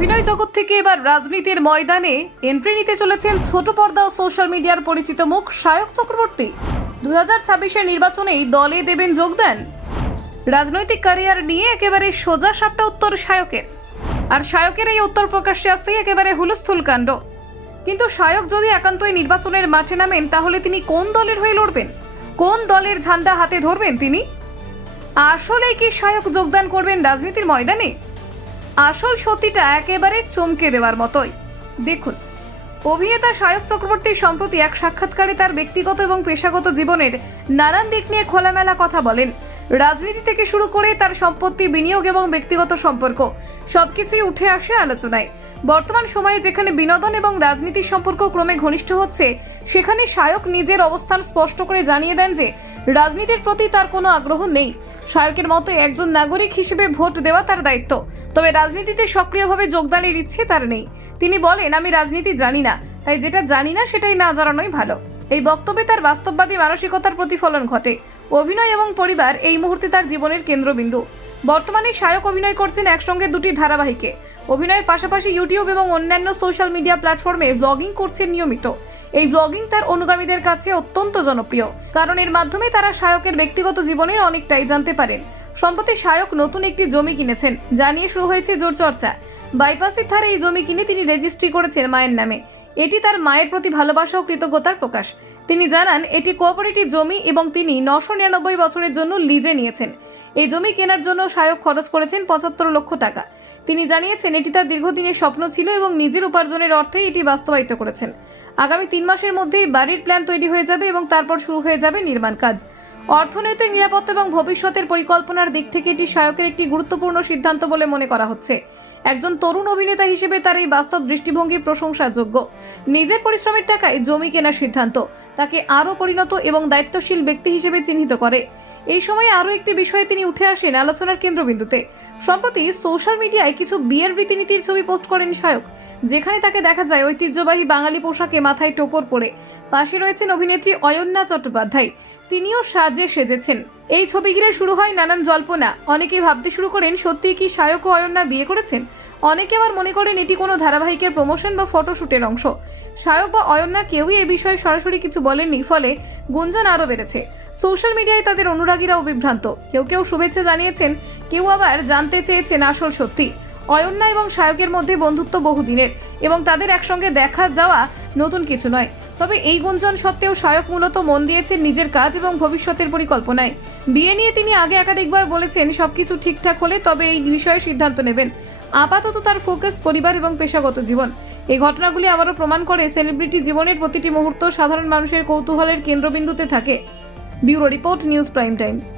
অভিনয় জগৎ থেকে এবার রাজনীতির ময়দানে এন্ট্রি নিতে চলেছেন ছোট পর্দা ও সোশ্যাল মিডিয়ার পরিচিত মুখ সায়ক চক্রবর্তী। দু হাজার ছাব্বিশের নির্বাচনেই দলে দেবেন যোগদান রাজনৈতিক ক্যারিয়ার নিয়ে একেবারে সোজা সাপটা উত্তর সায়কের আর সায়কের এই উত্তর প্রকাশ্যে আসতেই একেবারে হুলস্থুল কাণ্ড। কিন্তু সায়ক যদি একান্তই নির্বাচনের মাঠে নামেন, তাহলে তিনি কোন দলের হয়ে লড়বেন? কোন দলের ঝান্ডা হাতে ধরবেন তিনি? আসলে কি সায়ক যোগদান করবেন রাজনীতির ময়দানে? আসল সত্যিটা একেবারে চমকে দেওয়ার মতোই। দেখুন, অভিনেতা সায়ক চক্রবর্তী সম্প্রতি এক সাক্ষাৎকারে তার ব্যক্তিগত এবং পেশাগত জীবনের নানান দিক নিয়ে খোলামেলা কথা বলেন। রাজনীতি থেকে শুরু করে তার সম্পত্তি, বিনিয়োগ এবং ব্যক্তিগত সম্পর্ক সবকিছুই উঠে আসে আলোচনায়। বর্তমান সময়ে যেখানে বিনোদন এবং রাজনীতির সম্পর্ক ক্রমে ঘনিষ্ঠ হচ্ছে, সেখানে সায়ক নিজের অবস্থান স্পষ্ট করে জানিয়ে দেন যে, রাজনীতির প্রতি তার কোনো আগ্রহ নেই। সায়কের মতো একজন নাগরিক হিসেবে ভোট দেওয়া তার দায়িত্ব। তবে রাজনীতিতে সক্রিয়ভাবে যোগদানের ইচ্ছে তার নেই। তিনি বলেন, আমি রাজনীতি জানি না, তাই যেটা জানি না সেটাই না জানানোই ভালো। এই বক্তব্যে তার বাস্তববাদী মানসিকতার প্রতিফলন ঘটে। অভিনয় এবং পরিবার এই মুহূর্তে তার জীবনের কেন্দ্রবিন্দু। বর্তমানে সায়ক অভিনয় করছেন একসঙ্গে দুটি ধারাবাহিকে। অভিনয়ের পাশাপাশি ইউটিউব এবং অন্যান্য সোশ্যাল মিডিয়া প্ল্যাটফর্মে ব্লগিং করছেন নিয়মিত। এই ব্লগিং তার অনুগামীদের কাছে অত্যন্ত জনপ্রিয়। কারণ এর মাধ্যমে তারা সায়কের ব্যক্তিগত জীবনের অনেকটাই জানতে পারেন। সম্প্রতি সায়ক নতুন একটি জমি কিনেছেন, যা নিয়ে শুরু হয়েছে জোর চর্চা। বাইপাসের ধারে এই জমি কিনে তিনি রেজিস্ট্রি করেছেন মায়ের নামে। এটি তার মায়ের প্রতি ভালোবাসা ও কৃতজ্ঞতার প্রকাশ। তিনি জানান, এটি কোঅপারেটিভ জমি এবং তিনি নশো নিরানব্বই বছরের জন্য লিজে নিয়েছেন। এই জমি কেনার জন্য সায়ক খরচ করেছেন পঁচাত্তর লক্ষ টাকা। তিনি জানিয়েছেন, এটি তার দীর্ঘদিনের স্বপ্ন ছিল এবং নিজের উপার্জনের অর্থে এটি বাস্তবায়িত করেছেন। আগামী তিন মাসের মধ্যেই বাড়ির প্ল্যান তৈরি হয়ে যাবে এবং তারপর শুরু হয়ে যাবে নির্মাণ কাজ। অর্থনৈতিক নিরাপত্তা এবং ভবিষ্যতের পরিকল্পনার দিক থেকে এটি সহায়কের একটি গুরুত্বপূর্ণ সিদ্ধান্ত বলে মনে করা হচ্ছে। একজন তরুণ অভিনেতা হিসেবে তার এই বাস্তব দৃষ্টিভঙ্গি প্রশংসাযোগ্য। নিজের পরিশ্রমের টাকায় জমি কেনার সিদ্ধান্ত, তাকে আরও পরিণত এবং দায়িত্বশীল ব্যক্তি হিসেবে চিহ্নিত করে। এই সময়ে আরও একটি বিষয়ে তিনি উঠে আসেন আলোচনার কেন্দ্রবিন্দুতে। সম্প্রতি সোশ্যাল মিডিয়ায় কিছু বিয়ের রীতিনীতির ছবি পোস্ট করেন সায়ক যেখানে তাকে দেখা যায় ঐতিহ্যবাহী বাঙালি পোশাকে মাথায় টোপর পরে। পাশে রয়েছেন অভিনেত্রী অয়ন্যা চট্টোপাধ্যায়, তিনিও সাজে সেজেছেন। এই ছবি ঘিরে শুরু হয় নানান জল্পনা। অনেকেই ভাবতে শুরু করেন, সত্যিই কি সায়ক ও অয়ন্যা বিয়ে করেছেন? অনেকে আবার মনে করেন এটি কোনো ধারাবাহিকের প্রমোশন বা ফটোশুটের অংশ। সায়ক বা অয়ন্যা কেউই এ বিষয়ে সরাসরি কিছু বলেননি, ফলে গুঞ্জন আরও বেড়েছে। সোশ্যাল মিডিয়ায় তাদের অনুরাগীরাও বিভ্রান্ত কেউ কেউ শুভেচ্ছা জানিয়েছেন, কেউ আবার জানতে চেয়েছেন আসল সত্যি। অয়ন্যা এবং সায়কের মধ্যে বন্ধুত্ব বহুদিনের, এবং তাদের একসঙ্গে দেখা যাওয়া নতুন কিছু নয়। তবে এই গুঞ্জন সত্ত্বেও সহায়ক মূলত মন দিয়েছেন নিজের কাজ এবং ভবিষ্যতের পরিকল্পনায়। বিয়ে নিয়ে তিনি আগে একাধিকবার বলেছেন সবকিছু ঠিকঠাক হলে তবে এই বিষয়ে সিদ্ধান্ত নেবেন। আপাতত তার ফোকাস পরিবার এবং পেশাগত জীবন। এই ঘটনাগুলি আবারও প্রমাণ করে সেলিব্রিটি জীবনের প্রতিটি মুহূর্ত সাধারণ মানুষের কৌতূহলের কেন্দ্রবিন্দুতে থাকে। Bureau report, news prime times.